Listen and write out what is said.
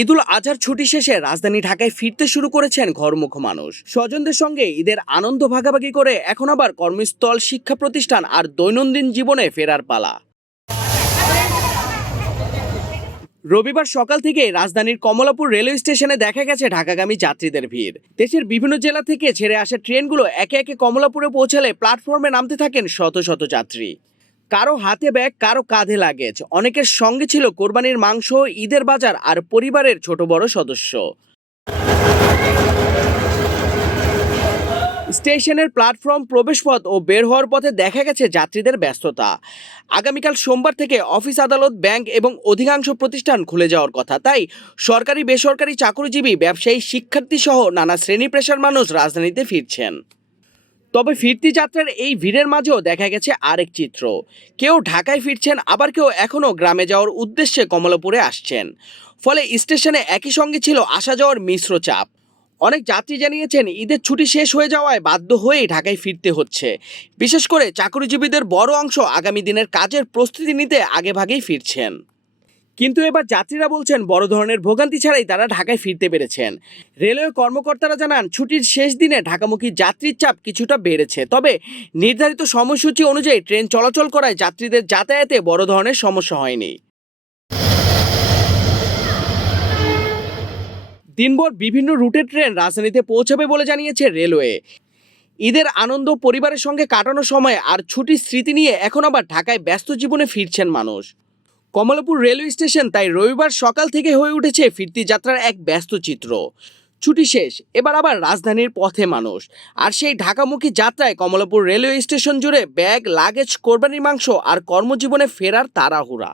ঈদুল আজহার ছুটি শেষে রাজধানী ঢাকায় ফিরতে শুরু করেছেন ঘরমুখো মানুষ। স্বজনদের সঙ্গে ঈদের আনন্দ ভাগাভাগি করে এখন আবার কর্মস্থল, শিক্ষা প্রতিষ্ঠান আর দৈনন্দিন জীবনে ফেরার পালা। রবিবার সকাল থেকে রাজধানীর কমলাপুর রেলওয়ে স্টেশনে দেখা গেছে ঢাকাগামী যাত্রীদের ভিড়। দেশের বিভিন্ন জেলা থেকে ছেড়ে আসা ট্রেনগুলো একে একে কমলাপুরে পৌঁছালে প্ল্যাটফর্মে নামতে থাকেন শত শত যাত্রী। কারো হাতে ব্যাগ, কারো কাঁধে লাগেজ, অনেকের সঙ্গে ছিল কোরবানির মাংস, ঈদের বাজার আর পরিবারের ছোট বড় সদস্য। স্টেশনের প্ল্যাটফর্ম, প্রবেশপথ ও বের হওয়ার পথে দেখা গেছে যাত্রীদের ব্যস্ততা। আগামীকাল সোমবার থেকে অফিস, আদালত, ব্যাংক এবং অধিকাংশ প্রতিষ্ঠান খুলে যাওয়ার কথা। তাই সরকারি, বেসরকারি, চাকরিজীবী, ব্যবসায়ী, শিক্ষার্থী সহ নানা শ্রেণী পেশার মানুষ রাজধানীতে ফিরছেন। তবে ফিরতি যাত্রার এই ভিড়ের মাঝেও দেখা গেছে আরেক চিত্র। কেউ ঢাকায় ফিরছেন, আবার কেউ এখনও গ্রামে যাওয়ার উদ্দেশ্যে কমলাপুরে আসছেন। ফলে স্টেশনে একই সঙ্গে ছিল আসা যাওয়ার মিশ্র চাপ। অনেক যাত্রী জানিয়েছেন ঈদের ছুটি শেষ হয়ে যাওয়ায় বাধ্য হয়েই ঢাকায় ফিরতে হচ্ছে। বিশেষ করে চাকরিজীবীদের বড় অংশ আগামী দিনের কাজের প্রস্তুতি নিতে আগেভাগেই ফিরছেন। কিন্তু এবার যাত্রীরা বলছেন বড় ধরনের ভোগান্তি ছাড়াই তারা ঢাকায় ফিরতে পেরেছেন। রেলওয়ে কর্মকর্তারা জানান ছুটির শেষ দিনে ঢাকামুখী যাত্রীর চাপ কিছুটা বেড়েছে। তবে নির্ধারিত সময়সূচি অনুযায়ী ট্রেন চলাচল করায় যাত্রীদের যাতায়াতে বড় ধরনের সমস্যা হয়নি। দিনভর বিভিন্ন রুটের ট্রেন রাজধানীতে পৌঁছাবে বলে জানিয়েছে রেলওয়ে। ঈদের আনন্দ, পরিবারের সঙ্গে কাটানো সময় আর ছুটির স্মৃতি নিয়ে এখন আবার ঢাকায় ব্যস্ত জীবনে ফিরছেন মানুষ। কমলাপুর রেলওয়ে স্টেশন তাই রবিবার সকাল থেকে হয়ে উঠেছে ফিরতি যাত্রার এক ব্যস্ত চিত্র। ছুটি শেষ, এবার আবার রাজধানীর পথে মানুষ। আর সেই ঢাকামুখী যাত্রায় কমলাপুর রেলওয়ে স্টেশন জুড়ে ব্যাগ, লাগেজ, কোরবানির মাংস আর কর্মজীবনে ফেরার তাড়াহুড়া।